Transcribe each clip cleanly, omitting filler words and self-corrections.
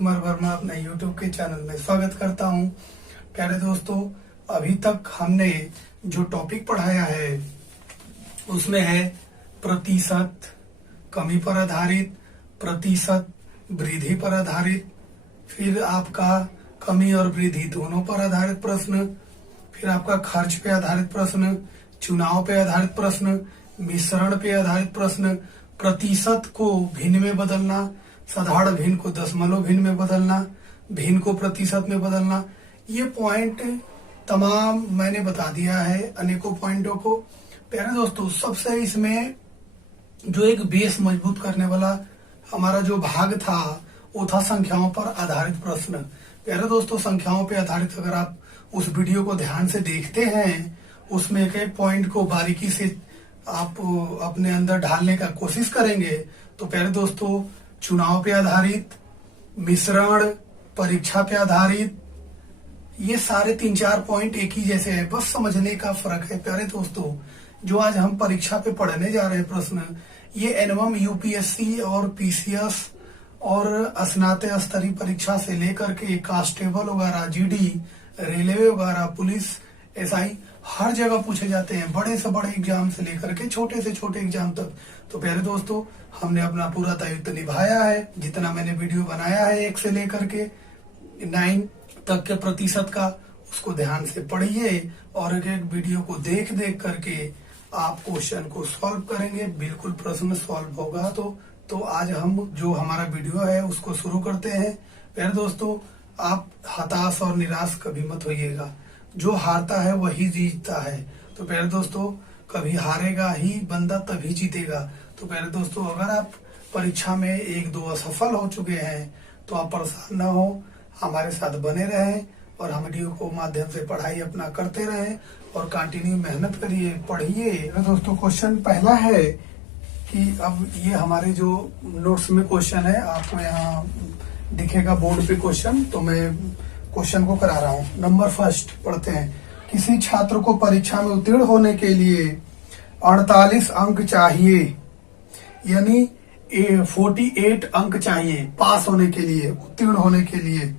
कुमार वर्मा अपने YouTube के channel में स्वागत करता हूं। प्यारे दोस्तों, अभी तक हमने जो टॉपिक पढ़ाया है उसमें है प्रतिशत कमी पर आधारित, प्रतिशत वृद्धि पर आधारित, फिर आपका कमी और वृद्धि दोनों पर आधारित प्रश्न, फिर आपका खर्च पे आधारित प्रश्न, चुनाव पे आधारित प्रश्न, मिश्रण पे आधारित प्रश्न, प्रतिशत को भिन्न में बदलना, साधारण भिन्न को दशमलव भिन्न में बदलना, भिन्न को प्रतिशत में बदलना। ये पॉइंट तमाम मैंने बता दिया है, अनेकों पॉइंटों को। प्यारे दोस्तों, सबसे इसमें जो एक बेस मजबूत करने वाला हमारा जो भाग था वो था संख्याओं पर आधारित प्रश्न। प्यारे दोस्तों, संख्याओं पर आधारित अगर आप उस वीडियो को ध्यान से देखते हैं, उसमें एक एक पॉइंट को बारीकी से आप अपने अंदर ढालने का कोशिश करेंगे तो प्यारे दोस्तों, चुनाव पे आधारित, मिश्रण, परीक्षा पे आधारित, ये सारे 3-4 पॉइंट एक ही जैसे है, बस समझने का फर्क है। प्यारे दोस्तों, जो आज हम परीक्षा पे पढ़ने जा रहे हैं प्रश्न, ये एनवम, यूपीएससी और पीसीएस और स्नातक स्तरीय परीक्षा से लेकर के कांस्टेबल वगैरह, जीडी, रेलवे वगैरह, पुलिस, एसआई, हर जगह पूछे जाते हैं, बड़े से बड़े एग्जाम से लेकर के छोटे से छोटे एग्जाम तक। तो प्यारे दोस्तों, हमने अपना पूरा दायित्व निभाया है। जितना मैंने वीडियो बनाया है 1 से लेकर के 9 तक के प्रतिशत का, उसको ध्यान से पढ़िए और एक एक वीडियो को देख देख करके आप क्वेश्चन को सॉल्व करेंगे। बिल्कुल प्रश्न सॉल्व होगा। तो आज हम जो हमारा वीडियो है उसको शुरू करते हैं। प्यारे दोस्तों, आप हताश और निराश कभी मत होइएगा। जो हारता है वही जीतता है। तो प्यारे दोस्तों, कभी हारेगा ही बंदा तभी जीतेगा। तो प्यारे दोस्तों, अगर आप परीक्षा में 1-2 असफल हो चुके हैं तो आप परेशान न हो, हमारे साथ बने रहें और हम वीडियो को माध्यम से पढ़ाई अपना करते रहें और कंटिन्यू मेहनत करिए, पढ़िए। दोस्तों, क्वेश्चन पहला है कि अब ये हमारे जो नोट्स में क्वेश्चन है, आपको यहाँ दिखेगा बोर्ड पे क्वेश्चन, तो मैं क्वेश्चन को करा रहा हूँ। नंबर फर्स्ट पढ़ते हैं। किसी छात्र को परीक्षा में उत्तीर्ण होने के लिए 48 अंक चाहिए, यानी 48 अंक चाहिए पास होने के लिए, उत्तीर्ण होने के लिए।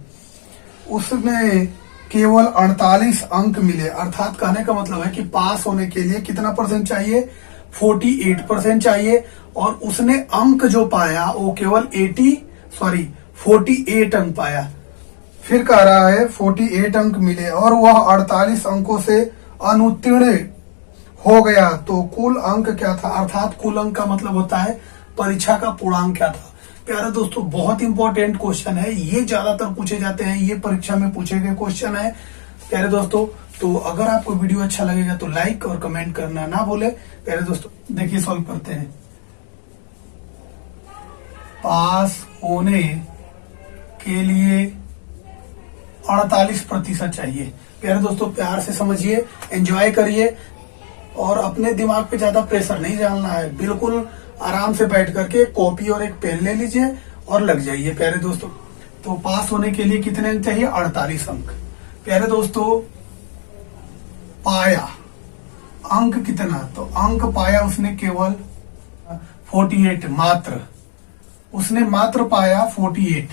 उसमें केवल 48 अंक मिले, अर्थात कहने का मतलब है कि पास होने के लिए कितना परसेंट चाहिए? 48% चाहिए। और उसने अंक जो पाया वो केवल 48 अंक पाया। फिर कह रहा है 48 अंक मिले और वह 48 अंकों से अनुत्तीर्ण हो गया, तो कुल अंक क्या था? अर्थात कुल अंक का मतलब होता है परीक्षा का पूर्णांक क्या था। प्यारे दोस्तों, बहुत इंपॉर्टेंट क्वेश्चन है, ये ज्यादातर पूछे जाते हैं, ये परीक्षा में पूछे गए क्वेश्चन है। प्यारे दोस्तों, तो अगर आपको वीडियो अच्छा लगेगा तो लाइक और कमेंट करना ना भूले। प्यारे दोस्तों, देखिए सॉल्व करते हैं। पास होने के लिए 48% चाहिए। प्यारे दोस्तों, प्यार से समझिए, एंजॉय करिए और अपने दिमाग पे ज्यादा प्रेशर नहीं डालना है। बिल्कुल आराम से बैठ करके कॉपी और एक पेन ले लीजिए और लग जाइए। प्यारे दोस्तों, तो पास होने के लिए कितने अंक चाहिए? 48 अंक। प्यारे दोस्तों, पाया अंक कितना? तो अंक पाया उसने केवल 48, मात्र उसने मात्र पाया 48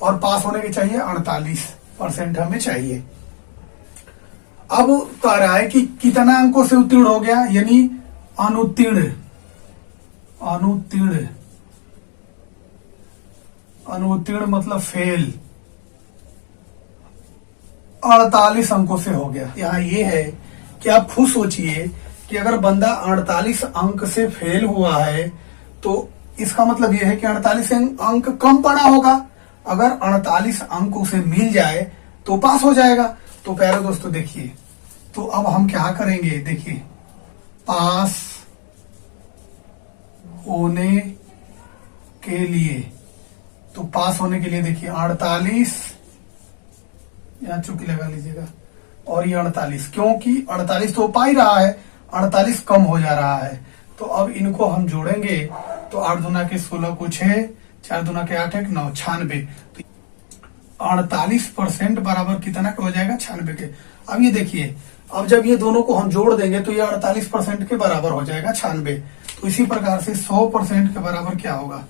और पास होने के चाहिए 48% हमें चाहिए। अब कह रहा है कि कितना अंकों से उत्तीर्ण हो गया, यानी अनुत्तीर्ण। अनुत्तीर्ण मतलब फेल। 48 अंकों से हो गया। यहाँ ये है कि आप खुद सोचिए कि अगर बंदा 48 अंक से फेल हुआ है तो इसका मतलब यह है कि 48 अंक कम पड़ा होगा। अगर 48 अंक उसे मिल जाए तो पास हो जाएगा। तो प्यारे दोस्तों देखिए, तो अब हम क्या करेंगे? देखिए, पास होने के लिए, तो पास होने के लिए देखिए 48, यहां चुकी लगा लीजिएगा, और ये 48, क्योंकि 48 तो पा ही रहा है, 48 कम हो जा रहा है। तो अब इनको हम जोड़ेंगे तो 8 दूना के 16 को 6, 4 दूना के 8 1 9, 96। तो 48% बराबर कितना हो जाएगा? 96 के। अब ये देखिए, अब जब ये दोनों को हम जोड़ देंगे तो ये 48% के बराबर हो जाएगा 96। तो इसी प्रकार से 100% के बराबर क्या होगा?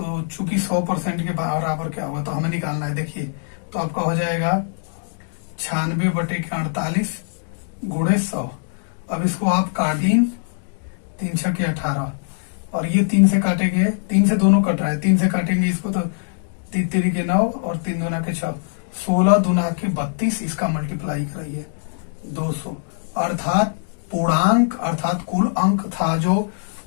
तो चूंकि 100% के बराबर क्या होगा तो हमें निकालना है। देखिए तो आपका हो जाएगा 96/48 गुणे 100। अब इसको आप काटिन, 3 छके 18 और ये 3 से काटेंगे, 3 से दोनों कट रहा है, 3 से काटेंगे इसको तो 3 3 के 9 और 3 दूना के 6, 16 दूना के 32, इसका मल्टीप्लाई कराइए 200, अर्थात पूर्णांक अर्थात कुल अंक था जो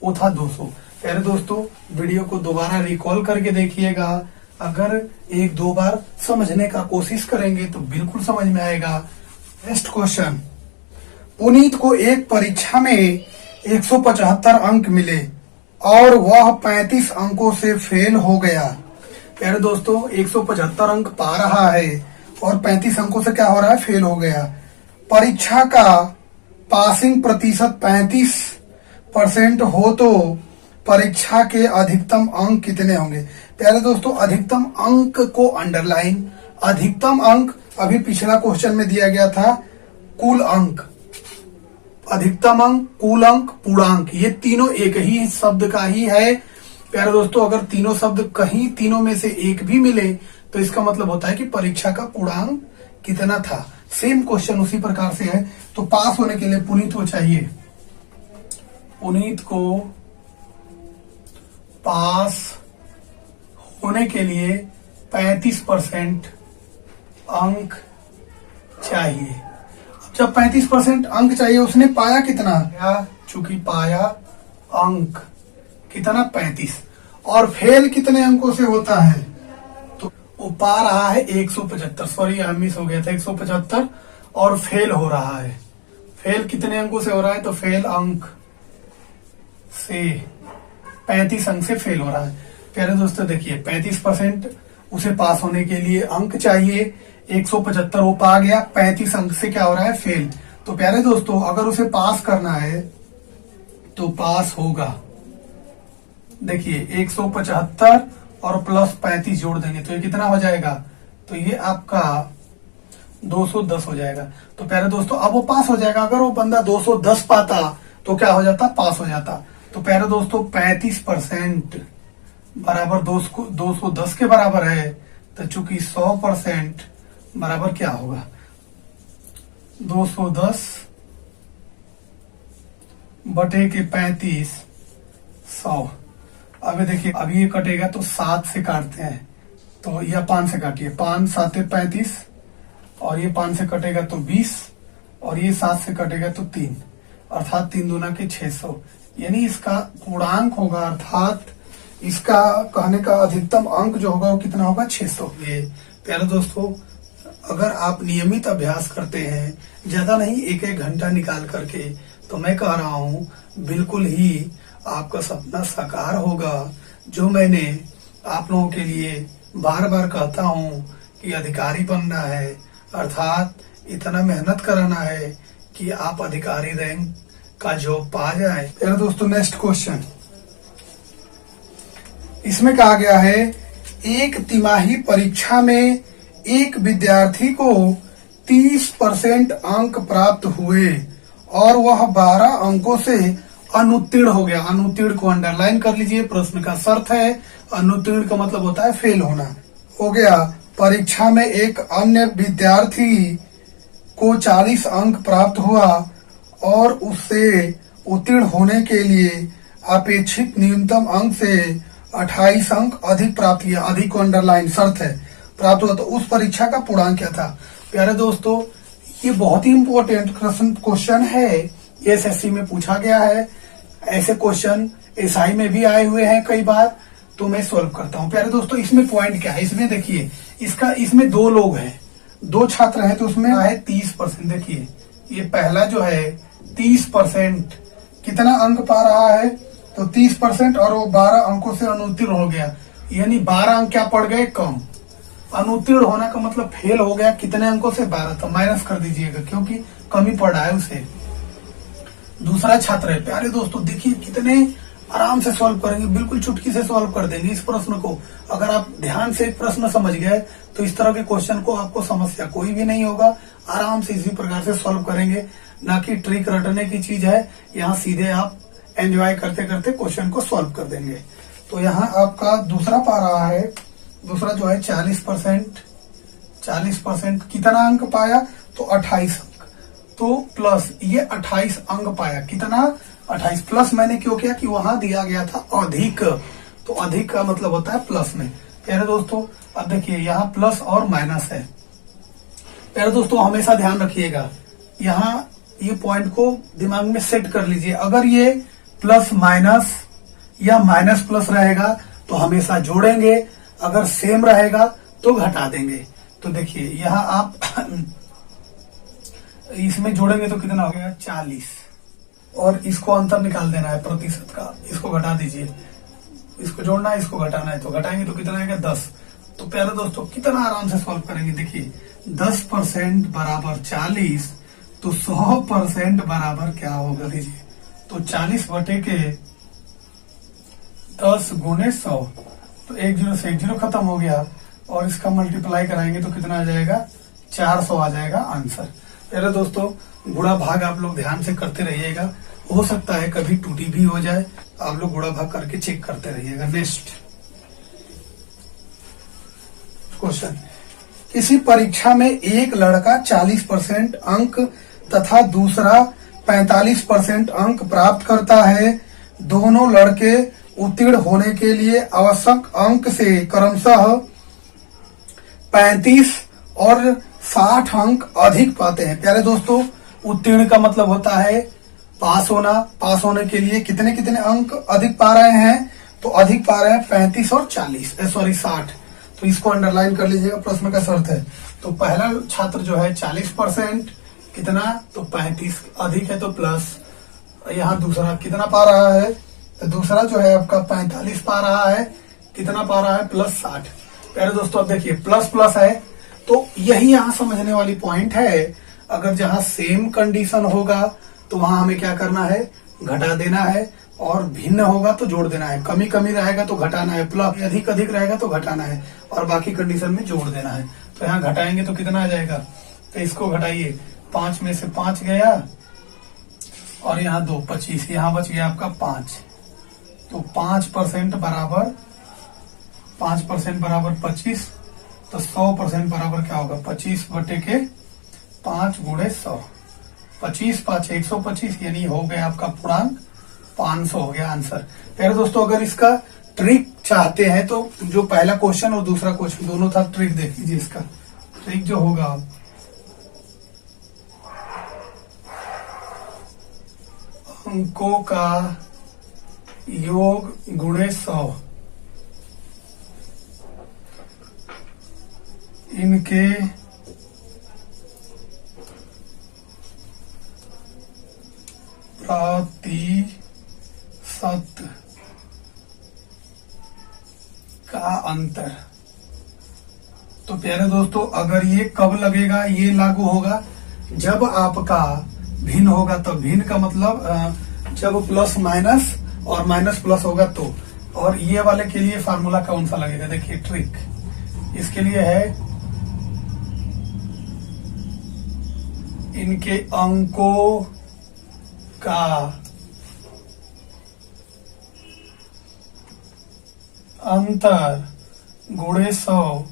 वो था 200। प्यारे दोस्तों वीडियो को दोबारा रिकॉल करके देखिएगा, अगर 1-2 बार समझने का कोशिश करेंगे तो बिल्कुल समझ में आएगा। नेक्स्ट क्वेश्चन, पुनीत को एक परीक्षा में 175 अंक मिले और वह 35 अंकों से फेल हो गया। प्यारे दोस्तों 175 अंक पा रहा है और 35 अंकों से क्या हो रहा है, फेल हो गया। परीक्षा का पासिंग प्रतिशत 35% हो तो परीक्षा के अधिकतम अंक कितने होंगे। प्यारे दोस्तों अधिकतम अंक को अंडरलाइन, अधिकतम अंक अभी पिछला क्वेश्चन में दिया गया था कुल अंक, अधिकतम अंक, कुल अंक, पूर्णांक, ये तीनों एक ही शब्द का ही है। प्यारे दोस्तों अगर तीनों शब्द कहीं तीनों में से एक भी मिले तो इसका मतलब होता है कि परीक्षा का पूर्णांक कितना था। सेम क्वेश्चन उसी प्रकार से है। तो पास होने के लिए पुनीत को चाहिए, पुनीत को पास होने के लिए 35% अंक चाहिए। जब 35% अंक चाहिए, उसने पाया कितना, चूंकि पाया अंक कितना 35 और फेल कितने अंकों से होता है, तो वो पा रहा है 175, सॉरी यहाँ मिस हो गया था, 175 और फेल हो रहा है। फेल कितने अंकों से हो रहा है, तो फेल अंक से 35 अंक से फेल हो रहा है। प्यारे दोस्तों देखिए 35% उसे पास होने के लिए अंक चाहिए, 175 वो पा गया, 35 अंक से क्या हो रहा है, फेल। तो प्यारे दोस्तों अगर उसे पास करना है तो पास होगा, देखिए 175 और प्लस 35 जोड़ देंगे तो ये कितना हो जाएगा, तो ये आपका 210 हो जाएगा। तो प्यारे दोस्तों अब वो पास हो जाएगा। अगर वो बंदा 210 पाता तो क्या हो जाता, पास हो जाता। तो प्यारे दोस्तों 35% बराबर 210 के बराबर है, तो चूंकि 100% बराबर क्या होगा, 210 बटे के 35 100। अब देखिए अभी ये कटेगा तो 7 से काटते हैं, तो या 5 से काटिए, 5 7 35 और ये 5 से कटेगा तो 20 और ये 7 से कटेगा तो 3, अर्थात 3 दूना के 600, यानी इसका पूर्णांक होगा, अर्थात इसका कहने का अधिकतम अंक जो होगा वो कितना होगा, 600। ये प्यारे दोस्तों अगर आप नियमित अभ्यास करते हैं, ज्यादा नहीं 1-1 घंटा निकाल करके, तो मैं कह रहा हूँ बिल्कुल ही आपका सपना साकार होगा। जो मैंने आप लोगों के लिए बार बार कहता हूँ कि अधिकारी बनना है, अर्थात इतना मेहनत कराना है कि आप अधिकारी रैंक का जॉब पा जाए। प्यारे दोस्तों नेक्स्ट क्वेश्चन, इसमें कहा गया है एक तिमाही परीक्षा में एक विद्यार्थी को 30% अंक प्राप्त हुए और वह 12 अंकों से अनुत्तीर्ण हो गया। अनुत्तीर्ण को अंडरलाइन कर लीजिए, प्रश्न का शर्त है, अनुत्तीर्ण का मतलब होता है फेल होना। हो गया, परीक्षा में एक अन्य विद्यार्थी को 40 अंक प्राप्त हुआ और उससे उत्तीर्ण होने के लिए अपेक्षित न्यूनतम अंक से 28 अंक अधिक प्राप्त किया। अधिक को अंडरलाइन, शर्त है, प्राप्त हुआ। तो उस परीक्षा का पूर्णांक क्या था। प्यारे दोस्तों ये बहुत ही इंपॉर्टेंट क्वेश्चन है, एसएससी में पूछा गया है, ऐसे क्वेश्चन एसआई में भी आए हुए हैं कई बार, तो मैं सॉल्व करता हूँ। प्यारे दोस्तों इसमें पॉइंट क्या है, इसमें देखिए इसमें 2 लोग हैं, 2 छात्र हैं, तो उसमें है 30%। देखिए ये पहला जो है 30% कितना अंक पा रहा है, तो 30% और वो 12 अंकों से अनुत्तीर्ण हो गया, यानी 12 अंक क्या पड़ गए, कम। अनुत्तीर्ण होना का मतलब फेल हो गया, कितने अंकों से, 12, तो माइनस कर दीजिएगा क्योंकि कमी पड़ रहा है उसे। दूसरा छात्र है, प्यारे दोस्तों देखिए कितने आराम से सॉल्व करेंगे, बिल्कुल चुटकी से सॉल्व कर देंगे इस प्रश्न को। अगर आप ध्यान से एक प्रश्न समझ गए तो इस तरह के क्वेश्चन को आपको समस्या कोई भी नहीं होगा, आराम से इसी प्रकार से सॉल्व करेंगे। ना कि ट्रिक रटने की चीज है, यहाँ सीधे आप एंजॉय करते करते क्वेश्चन को सॉल्व कर देंगे। तो यहाँ आपका दूसरा पा रहा है, दूसरा जो है 40%, 40% कितना अंक पाया, तो 28 अंक। तो प्लस ये 28 अंक पाया, कितना 28 प्लस मैंने क्यों किया कि वहां दिया गया था अधिक, तो अधिक का मतलब होता है प्लस में। प्यारे दोस्तों अब देखिए यहाँ प्लस और माइनस है। प्यारे दोस्तों हमेशा ध्यान रखिएगा, यहाँ ये पॉइंट को दिमाग में सेट कर लीजिए, अगर ये प्लस माइनस या माइनस प्लस रहेगा तो हमेशा जोड़ेंगे, अगर सेम रहेगा तो घटा देंगे। तो देखिए यहाँ आप इसमें जोड़ेंगे तो कितना हो गया 40, और इसको अंतर निकाल देना है प्रतिशत का, इसको घटा दीजिए, इसको जोड़ना है, इसको घटाना है, तो घटाएंगे तो कितना आएगा 10। तो प्यारे दोस्तों कितना आराम से सॉल्व करेंगे, देखिए 10% बराबर 40, तो 100% बराबर क्या होगा लीजिए, तो 40 बटे के 10 गुणे 100, तो 1 0 से 1 0 खत्म हो गया, और इसका मल्टीप्लाई कराएंगे तो कितना आ जाएगा 400 आ जाएगा आंसर। प्यारे दोस्तों गुणा भाग आप लोग ध्यान से करते रहिएगा, हो सकता है कभी टूटी भी हो जाए, आप लोग गुणा भाग करके चेक करते रहिएगा। नेक्स्ट क्वेश्चन, किसी परीक्षा में एक लड़का 40% अंक तथा दूसरा 45% अंक प्राप्त करता है। दोनों लड़के उत्तीर्ण होने के लिए आवश्यक अंक से क्रमशः 35 और 60 अंक अधिक पाते हैं। प्यारे दोस्तों उत्तीर्ण का मतलब होता है पास होना, पास होने के लिए कितने कितने अंक अधिक पा रहे हैं, तो अधिक पा रहे हैं 35 और 60, तो इसको अंडरलाइन कर लीजिएगा, प्रश्न का शर्त है। तो पहला छात्र जो है 40% कितना, तो 35 अधिक है तो प्लस, यहाँ दूसरा कितना पा रहा है, तो दूसरा जो है आपका 45 पा रहा है, कितना पा रहा है प्लस 60। प्यारे दोस्तों अब देखिए प्लस प्लस है, तो यही यहाँ समझने वाली पॉइंट है, अगर जहाँ सेम कंडीशन होगा तो वहां हमें क्या करना है, घटा देना है, और भिन्न होगा तो जोड़ देना है, कमी कमी रहेगा तो घटाना है, प्लस अधिक अधिक रहेगा तो घटाना है, और बाकी कंडीशन में जोड़ देना है। तो यहाँ घटाएंगे तो कितना आ जाएगा, तो इसको घटाइए, 5 में से 5 गया, और यहाँ 2 25, यहाँ बच गया आपका 5, तो 5% बराबर 5% बराबर 25, तो 100% बराबर क्या होगा 25 बटे के 5 गुणे 100, 25 5 125, यानी हो गया आपका पूर्णांक 500 हो गया आंसर। प्यारे दोस्तों अगर इसका ट्रिक चाहते हैं तो जो पहला क्वेश्चन और दूसरा क्वेश्चन दोनों था, ट्रिक देख लीजिए, इसका ट्रिक जो होगा अंकों का योग गुणे 100, इनके प्रतिशत का अंतर। तो प्यारे दोस्तों अगर ये कब लगेगा, ये लागू होगा जब आपका भिन्न होगा, तो भिन्न का मतलब जब प्लस माइनस और माइनस प्लस होगा तो, और ये वाले के लिए फार्मूला कौन सा लगेगा, देखिए ट्रिक इसके लिए है, इनके अंकों का अंतर गुणे 100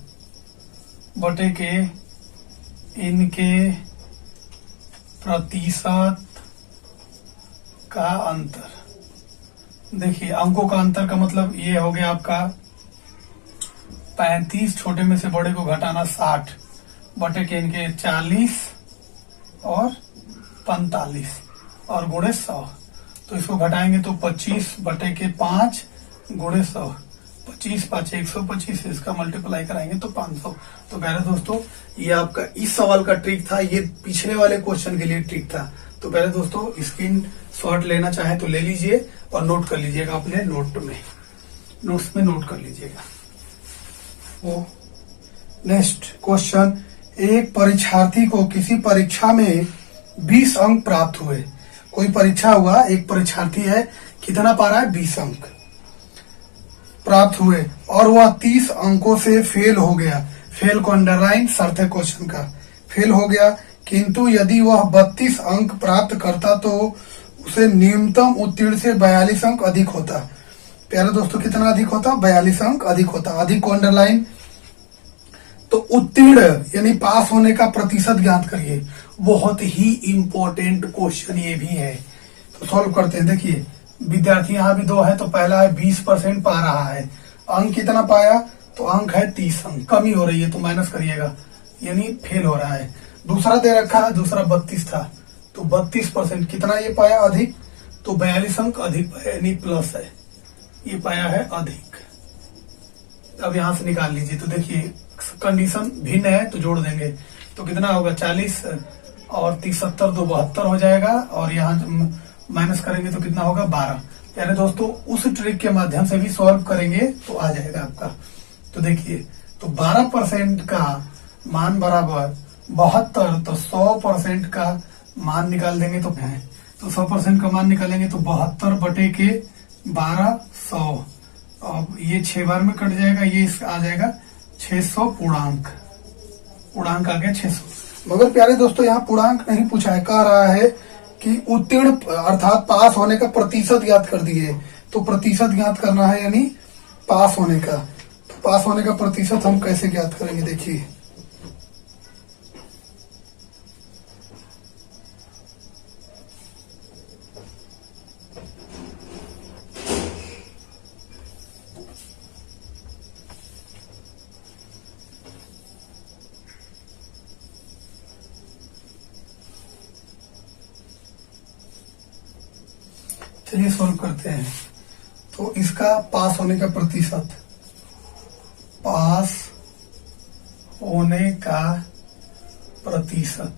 बटे के इनके प्रतिशत का अंतर। देखिए अंकों का अंतर का मतलब ये हो गया आपका 35, छोटे में से बड़े को घटाना 60 बटे के इनके 40 और 45 और गुणे 100, तो इसको घटाएंगे तो 25 बटे के 5 गुणे 100, 25 5 125, इसका मल्टीप्लाई कराएंगे तो 500। तो प्यारे दोस्तों ये आपका इस सवाल का ट्रिक था, ये पिछले वाले क्वेश्चन के लिए ट्रिक था। तो प्यारे दोस्तों स्क्रीन शॉट लेना चाहे तो ले लीजिए और नोट कर लीजिएगा, अपने नोट्स में नोट कर लीजिएगा। वो नेक्स्ट क्वेश्चन, एक परीक्षार्थी को किसी परीक्षा में 20 अंक प्राप्त हुए। कोई परीक्षा हुआ, एक परीक्षार्थी है, कितना पा रहा है 20 अंक प्राप्त हुए, और वह 30 अंकों से फेल हो गया। फेल को अंडरलाइन, शर्त है क्वेश्चन का, फेल हो गया, किंतु यदि वह 32 अंक प्राप्त करता तो उसे न्यूनतम उत्तीर्ण से 42 अंक अधिक होता। प्यारे दोस्तों कितना अधिक होता, 42 अंक अधिक होता। अधिक को अंडरलाइन। तो उत्तीर्ण यानी पास होने का प्रतिशत ज्ञात करिए। बहुत ही इंपॉर्टेंट क्वेश्चन ये भी है, तो सॉल्व करते हैं। देखिए विद्यार्थी यहाँ भी 2 है, तो पहला है 20% पा रहा है। अंक कितना पाया, तो अंक है 30 अंक। कमी हो रही है तो माइनस करिएगा, यानी फेल हो रहा है। दूसरा दे रखा है, दूसरा 32 था, तो 32% कितना ये पाया, अधिक। तो 42 अंक अधिक पाया, यानी प्लस है, ये पाया है अधिक। अब यहां से निकाल लीजिए। तो देखिए कंडीशन भिन्न है तो जोड़ देंगे, तो कितना होगा 40 और 30 70 दो 72 हो जाएगा, और यहाँ माइनस करेंगे तो कितना होगा 12। यानी दोस्तों उस ट्रिक के माध्यम से भी सॉल्व करेंगे तो आ जाएगा आपका। तो देखिए, तो 12% का मान बराबर 72, तो 100% का मान निकाल देंगे तो है, तो 100% का मान निकालेंगे तो 72 बटे के 12 100। अब ये 6 बार में कट जाएगा, ये आ जाएगा 600 पूर्णांक। पूर्णांक आ गया 600। मगर प्यारे दोस्तों यहाँ पूर्णांक नहीं पूछा है, कह रहा है कि उत्तीर्ण अर्थात पास होने का प्रतिशत ज्ञात कर दिए। तो प्रतिशत ज्ञात करना है, यानी पास होने का। तो पास होने का प्रतिशत हम कैसे ज्ञात करेंगे, देखिए। चलिए सॉल्व करते हैं। तो इसका पास होने का प्रतिशत, पास होने का प्रतिशत,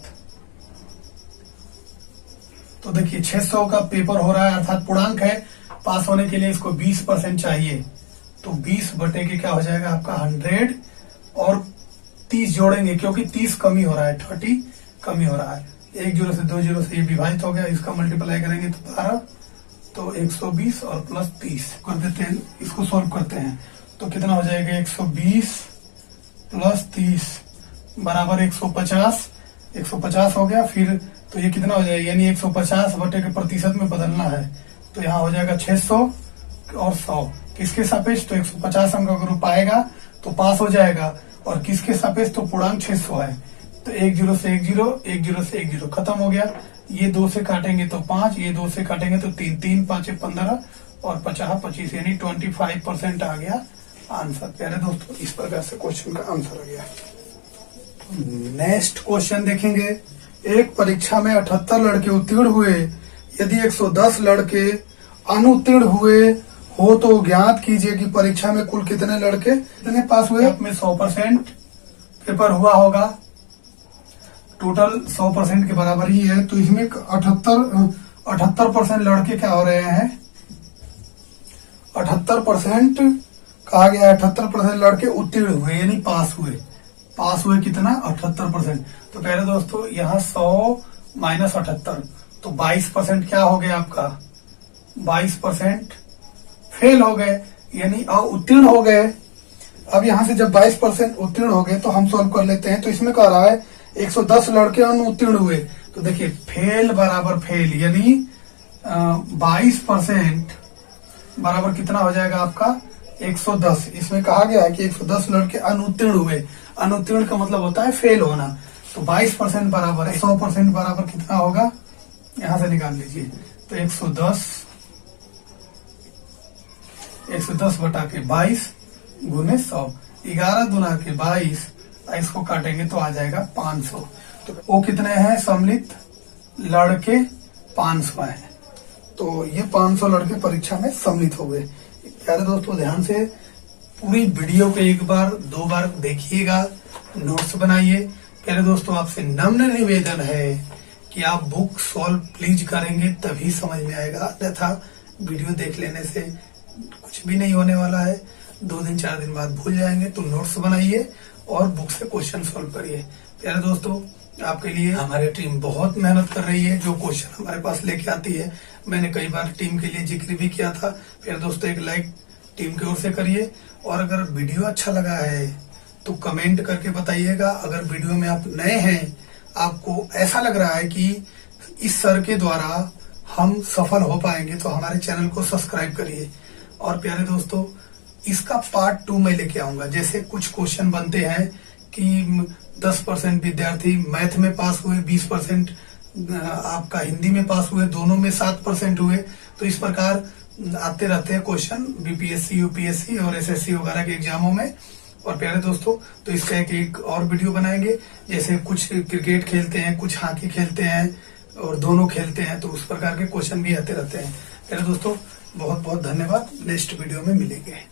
तो देखिए 600 का पेपर हो रहा है, अर्थात पूर्णांक है। पास होने के लिए इसको 20% चाहिए, तो 20 बटे के क्या हो जाएगा आपका 100, और 30 जोड़ेंगे क्योंकि 30 कमी हो रहा है, 30 कमी हो रहा है। 1 जीरो से 2 जीरो से ये विभाजित हो गया, इसका मल्टीप्लाई करेंगे तो 12, तो 120 और प्लस 30 कर देते हैं। इसको सॉल्व करते हैं तो कितना हो जाएगा 120 प्लस 30 बराबर 150। 150 हो गया, फिर तो ये कितना हो जाएगा, यानी 150 बटे के प्रतिशत में बदलना है, तो यहाँ हो जाएगा 600 और 100। किसके सापेक्ष, तो 150 अंक अगर पाएगा तो पास हो जाएगा, और किसके सापेक्ष, तो पूर्णांक 600 है। तो 1 जीरो से 1 जीरो, 1 जीरो से 1 जीरो खत्म हो गया। ये 2 से काटेंगे तो 5, ये 2 से काटेंगे तो 3, 3 5 15 और 50 25, यानी 25% आ गया आंसर। प्यारे दोस्तों इस प्रकार से क्वेश्चन का आंसर आ गया। नेक्स्ट क्वेश्चन देखेंगे। एक परीक्षा में 78 लड़के उत्तीर्ण हुए, यदि 110 लड़के अनुत्तीर्ण हुए हो तो ज्ञात कीजिए कि परीक्षा में कुल कितने लड़के कितने पास हुए। में 100% पेपर हुआ होगा, टोटल 100% के बराबर ही है, तो इसमें 78% लड़के क्या हो रहे हैं, 78% कहा गया है। 78% लड़के उत्तीर्ण हुए यानी पास हुए। पास हुए कितना, 78%। तो प्यारे दोस्तों यहाँ 100 माइनस 78, तो 22% क्या हो गया आपका, 22% फेल हो गए, यानी उत्तीर्ण हो गए। अब यहाँ से जब 22% उत्तीर्ण हो गए तो हम सॉल्व कर लेते हैं। तो इसमें कह रहा है 110 लड़के अनुत्तीर्ण हुए, तो देखिए फेल बराबर फेल, यानी 22% बराबर कितना हो जाएगा आपका 110। इसमें कहा गया है कि 110 लड़के अनुत्तीर्ण हुए। अनुत्तीर्ण का मतलब होता है फेल होना, तो 22% बराबर है 100% बराबर कितना होगा, यहां से निकाल लीजिए। तो 110 बटा के 22 गुने 100, 11 गुना के 22, इसको काटेंगे तो आ जाएगा 500। तो वो कितने हैं सम्मिलित लड़के, 500 हैं। तो ये 500 लड़के परीक्षा में सम्मिलित हो गए। प्यारे दोस्तों ध्यान से पूरी वीडियो को एक बार 2 बार देखिएगा, नोट्स बनाइए। प्यारे दोस्तों आपसे नम्र निवेदन है कि आप बुक सॉल्व प्लीज करेंगे तभी समझ में आएगा, अन्यथा वीडियो देख लेने से कुछ भी नहीं होने वाला है। 2 दिन 4 दिन बाद भूल जाएंगे। तो नोट्स बनाइए और बुक से क्वेश्चन सॉल्व करिए। प्यारे दोस्तों आपके लिए हमारी टीम बहुत मेहनत कर रही है, जो क्वेश्चन हमारे पास लेके आती है। मैंने कई बार टीम के लिए जिक्र भी किया था। फिर दोस्तों एक लाइक टीम की ओर से करिए, और अगर वीडियो अच्छा लगा है तो कमेंट करके बताइएगा। अगर वीडियो में आप नए हैं, आपको ऐसा लग रहा है कि इस सर के द्वारा हम सफल हो पाएंगे, तो हमारे चैनल को सब्सक्राइब करिए और प्यारे दोस्तों, इसका पार्ट 2 में लेके आऊंगा। जैसे कुछ क्वेश्चन बनते हैं कि 10% विद्यार्थी मैथ में पास हुए, 20% आपका हिंदी में पास हुए, दोनों में 7% हुए। तो इस प्रकार आते रहते हैं क्वेश्चन बीपीएससी, यूपीएससी और एसएससी वगैरह के एग्जामों में। और प्यारे दोस्तों, तो इसका एक और वीडियो बनाएंगे। जैसे कुछ क्रिकेट खेलते हैं, कुछ हॉकी खेलते हैं और दोनों खेलते हैं, तो उस प्रकार के क्वेश्चन भी आते रहते हैं। प्यारे दोस्तों, बहुत बहुत धन्यवाद। नेक्स्ट वीडियो में मिलेंगे।